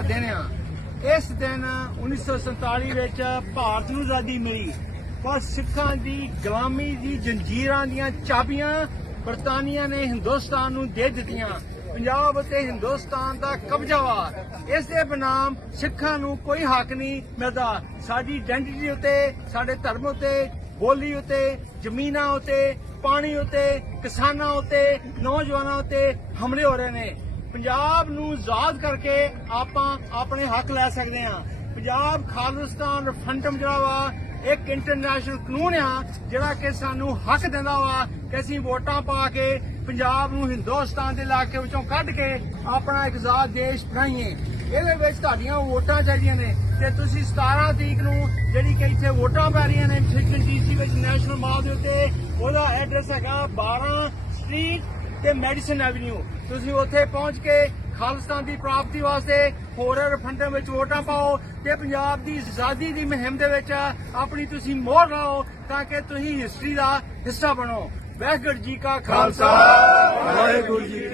ਦਾ ਦਿਨ ਆ। ਇਸ ਦਿਨ 1947 ਵਿੱਚ ਭਾਰਤ ਨੂੰ ਆਜ਼ਾਦੀ ਮਿਲੀ, ਪਰ ਸਿੱਖਾਂ ਦੀ ਗੁਲਾਮੀ ਦੀ ਜੰਜੀਰਾਂ ਦੀਆਂ ਚਾਬੀਆਂ ਬਰਤਾਨੀਆ ਨੇ ਹਿੰਦੁਸਤਾਨ ਨੂੰ ਦੇ ਦਿੱਤੀਆਂ। ਪੰਜਾਬ ਅਤੇ ਹਿੰਦੁਸਤਾਨ ਦਾ ਕਬਜ਼ਾ ਵਾ। ਇਸ ਦੇ ਬਨਾਮ ਸਿੱਖਾਂ ਨੂੰ ਕੋਈ ਹੱਕ ਨਹੀਂ ਮਿਲਦਾ। ਸਾਡੀ ਆਇਡੈਂਟੀਟੀ ਉੱਤੇ, ਸਾਡੇ ਧਰਮ ਉੱਤੇ, ਬੋਲੀ ਉੱਤੇ, ਜ਼ਮੀਨਾਂ ਉੱਤੇ, ਪਾਣੀ ਉੱਤੇ, ਕਿਸਾਨਾਂ ਉੱਤੇ, ਨੌਜਵਾਨਾਂ ਉੱਤੇ ਹਮਲੇ ਹੋ ਰਹੇ ਨੇ। ਪੰਜਾਬ ਨੂੰ ਆਜ਼ਾਦ ਕਰਕੇ ਆਪਾਂ ਆਪਣੇ ਹੱਕ ਲੈ ਸਕਦੇ ਹਾਂ। ਪੰਜਾਬ ਖਾਲਿਸਤਾਨ ਰੈਫਰੈਂਡਮ ਜਿਹੜਾ ਵਾ ਇੱਕ ਇੰਟਰਨੈਸ਼ਨਲ ਕਾਨੂੰਨ ਆ ਜਿਹੜਾ ਕਿ ਸਾਨੂੰ ਹੱਕ ਦਿੰਦਾ ਵਾ ਕਿ ਅਸੀਂ ਵੋਟਾਂ ਪਾ ਕੇ ਪੰਜਾਬ ਨੂੰ ਹਿੰਦੁਸਤਾਨ ਦੇ ਇਲਾਕੇ ਵਿੱਚੋਂ ਕੱਢ ਕੇ ਆਪਣਾ ਇੱਕ ਆਜ਼ਾਦ ਦੇਸ਼ ਬਣਾਈਏ। ਇਹਦੇ ਵਿੱਚ ਤੁਹਾਡੀਆਂ ਵੋਟਾਂ ਚਾਹੀਦੀਆਂ ਨੇ ਤੇ ਤੁਸੀਂ 17 ਤਰੀਕ ਨੂੰ ਜਿਹੜੀ ਕਿ ਇੱਥੇ ਵੋਟਾਂ ਪੈ ਰਹੀਆਂ ਨੇ ਵਾਸ਼ਿੰਗਟਨ ਡੀਸੀ ਵਿੱਚ ਨੈਸ਼ਨਲ ਮਾਲ ਦੇ ਉੱਤੇ, ਉਹਦਾ ਐਡਰੈਸ ਹੈਗਾ 12 ਸਟਰੀਟ ਤੇ ਮੈਡੀਸਨ ਐਵਨਿਊ। ਤੁਸੀਂ ਉੱਥੇ ਪਹੁੰਚ ਕੇ ਖਾਲਿਸਤਾਨ ਦੀ ਪ੍ਰਾਪਤੀ ਵਾਸਤੇ ਹੋਰ ਰੈਫਰੈਂਡਮ ਵਿੱਚ ਵੋਟਾਂ ਪਾਓ ਤੇ ਪੰਜਾਬ ਦੀ ਆਜ਼ਾਦੀ ਦੀ ਮੁਹਿੰਮ ਦੇ ਵਿੱਚ ਆਪਣੀ ਤੁਸੀਂ ਮੋਹਰ ਲਾਓ ਤਾਂ ਕਿ ਤੁਸੀਂ ਹਿਸਟਰੀ ਦਾ ਹਿੱਸਾ ਬਣੋ। ਵਾਹਿਗੁਰੂ ਜੀ ਕਾ ਖਾਲਸਾ, ਵਾਹਿਗੁਰੂ ਜੀ